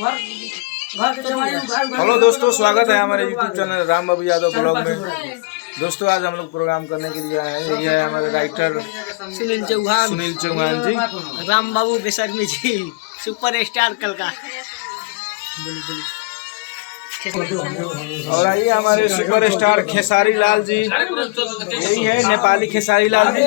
Hello दोस्तों, स्वागत है हमारे यूट्यूब चैनल राम बाबू यादव ब्लॉग में। दोस्तों आज हम लोग प्रोग्राम करने के लिए आए हैं। ये है हमारे राइटर सुनील चौहान जी, राम बाबू बेसरमी जी, सुपर स्टार कल का। और आइए हमारे सुपर स्टार खेसारी लाल जी, यही है नेपाली खेसारी लाल जी।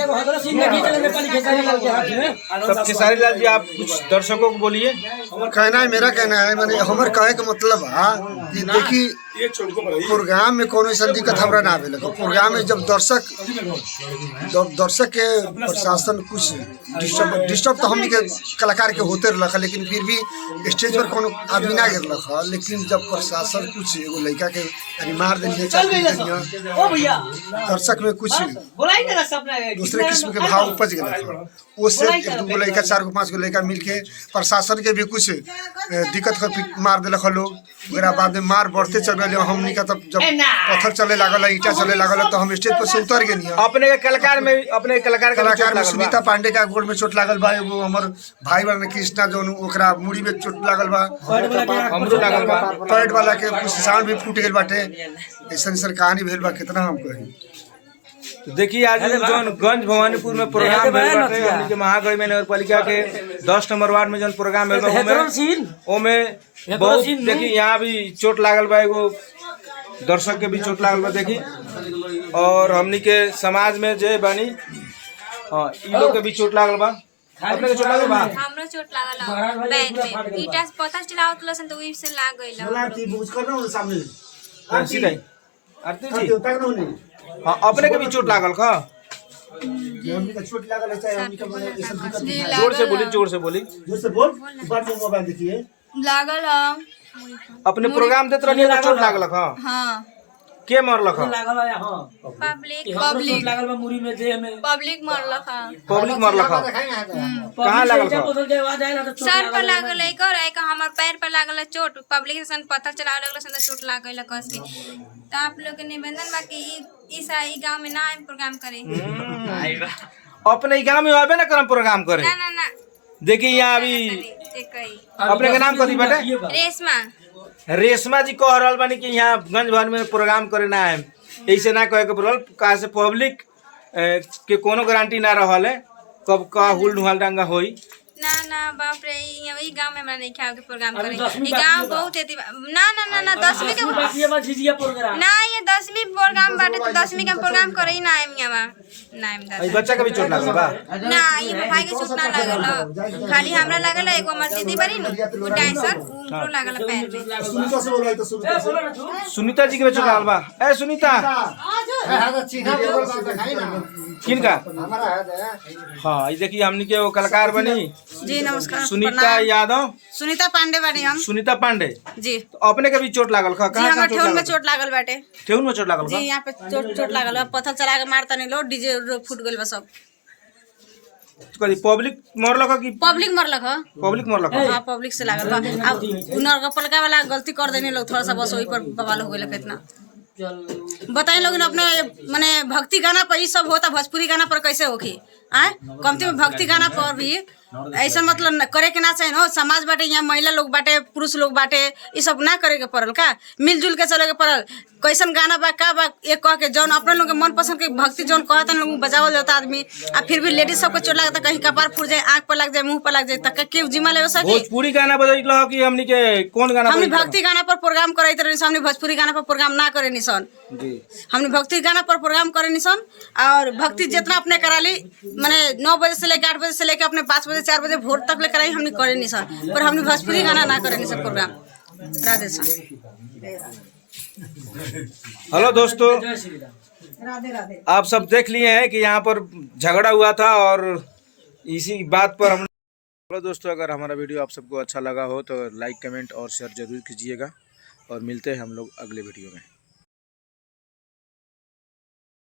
तब खेसारी लाल जी आप कुछ दर्शकों को बोलिए। कहना है, मेरा कहना है, मैंने हमारे कहे का मतलब है कि देखी प्रोग्राम में कोनो ऐसा दिक्कत हमरा ना आवे। प्रोग्राम में जब दर्शक के प्रशासन कुछ डिस्टर्ब तो हमनी के कलाकार के होते रहा, लेकिन फिर भी स्टेज पर कोनो आदमी ना गिर रहा। लेकिन जब प्रशासन कुछ एगो लड़का के मार देंगे, दर्शक में कुछ दूसरे किस्म के भाव उपज गए। उससे एक दो लड़का, 4 गो 5 गो लड़का मिलके प्रशासन के भी कुछ दिक्कत कर मार दिलक लोग। बाद में मार बढ़ते चल रहे। हमनी का तब जब पत्थर चले लागल, ईटा चले लागल, तो हम स्टेज पर से उतर गए। अपने कलाकार में सुनीता पांडे का गोड़ में चोट लागल बा। एगो हमर भाई वाला कृष्णा जो ओकरा मुड़ी में चोट लागल बा, पैड वाला के कुछ साउंड भी फूट गइल बाटे। ऐसा कहानी भेल बा, कितना हम कही। तो देखिए आज जो गंज भवानीपुर में प्रोग्राम भेल बाटे, हमनी के महागढ़ में नगर पालिका के 10 नंबर वार्ड में जो प्रोग्राम भेल बा, ओमे बहुत देखिए यहाँ भी चोट लागल बा, एगो दर्शक के भी चोट लागल बा देखी। और हमनी के समाज में जे बानी ई लोग के भी चोट लागल बा। अपने के चोट लागल बा? हमरो चोट लागल बैन में ईटा से पत्थर चलावत लसन तो वही से लाग गइल। सीधा आरती जी, हाँ अपने के भी चोट लागल खा। जोर से बोली लागल हम अपने प्रोग्राम देत रहनी तो चोट लागल खा। हां के मरलक? पब्लिक मरलक। कहाँ लागल? सर पर लागल है और एक हमर पैर पर लागल चोट। पब्लिक सन पत्थर चला लगल सन चोट लागल कस के। तो आप लोग के निवेदन बा कि इस गांव में ना प्रोग्राम करे। अपने गांव में आबे ना करम प्रोग्राम करे। ना देखिए यहाँ अभी अपने का नाम कथी बाटे? रेशमा जी कह रहा बानी कि यहाँ गंज भर में प्रोग्राम करे ना है। ऐसे ना कहे के पड़ल, कहा से पब्लिक के कोनो गारंटी ना रहल है कब का हुल ढुल डंगा होई। ना बाप रे, यही गांव में हमरा नहीं खाओ के प्रोग्राम करे। ई गांव बहुत एती ना 10वीं के प्रोग्राम ना, ये 10वीं प्रोग्राम बाटे तो 10वीं का प्रोग्राम करे ना है मियां ना है। बच्चा का भी चोट लागल बा? ना ये भाई के चोट ना लागल, खाली हमरा लागल एगो हमर दीदी बड़ी न वो डांसर उनको लागल पैर में। सुनीता जी के चोट लागल बा? ए सुनीता किनका? हाँ ये देखिए हमनी के वो कलाकार बनी जी। नमस्कार, सुनीता यादव, सुनीता पांडे बानी हम। सुनीता पांडे जी। तो अपने के भी चोट लागल खा? कहां कहां ठेहुन में चोट लागल बाटे। ठेहुन में चोट लागल जी, यहाँ पे चोट लागल बा। पत्थर चला के मारता नहीं लो, डीजे फूट गइल बा सब। कदी पब्लिक मरलक कि पब्लिक मरलक? पब्लिक मरलक। हां पब्लिक से लागल बा। अब उनर पलका वाला गलती कर देने लोग थोड़ा सा, बस वही पर बवाल हो गइल। कितना बताए लोग अपने माने भक्ति गाना पर ये सब होता, भोजपुरी गाना पर कैसे होगी? कमती में भक्ति गाना पर भी ऐसा मतलब करे के ना चाहिए हो। समाज बाटे, यहाँ महिला लोग बाटे, पुरुष लोग बाटे, ये सब ना करे के पड़ल का, मिलजुल के चले के पड़ल। कैसन गाना बा का बा एक कह के जौन अपने लोग के मन पसंद के भक्ति जौन कहता लोग बजावल जाता आदमी। आ फिर भी लेडीज सबको चोट लगता, कहीं कपार फूट जाए, आंख पर लग जाए, मुंह पर लग जाए, तक के जिम्मा ले सके। भोजपुरी गाना बजाइल हो कि हमनी के कौन गाना? हमनी भक्ति गाना पर प्रोग्राम करैत रहनी, हमनी भोजपुरी गाना पर प्रोग्राम ना करे निसन जी। हमनी भक्ति गाना पर प्रोग्राम करे निसन। और भक्ति जितना अपने कराली माने 9 बजे से लेकर 8 बजे से लेकर अपने 5 बजे 4 बजे भोर तक लेकर आई हमनी करे निसन, पर हमनी भोजपुरी गाना ना करे निसन प्रोग्राम। राधे। हेलो दोस्तों, आप सब देख लिए हैं कि यहाँ पर झगड़ा हुआ था और इसी बात पर हम। हेलो दोस्तों, अगर हमारा वीडियो आप सबको अच्छा लगा हो तो लाइक कमेंट और शेयर जरूर कीजिएगा और मिलते हैं हम लोग अगले वीडियो में।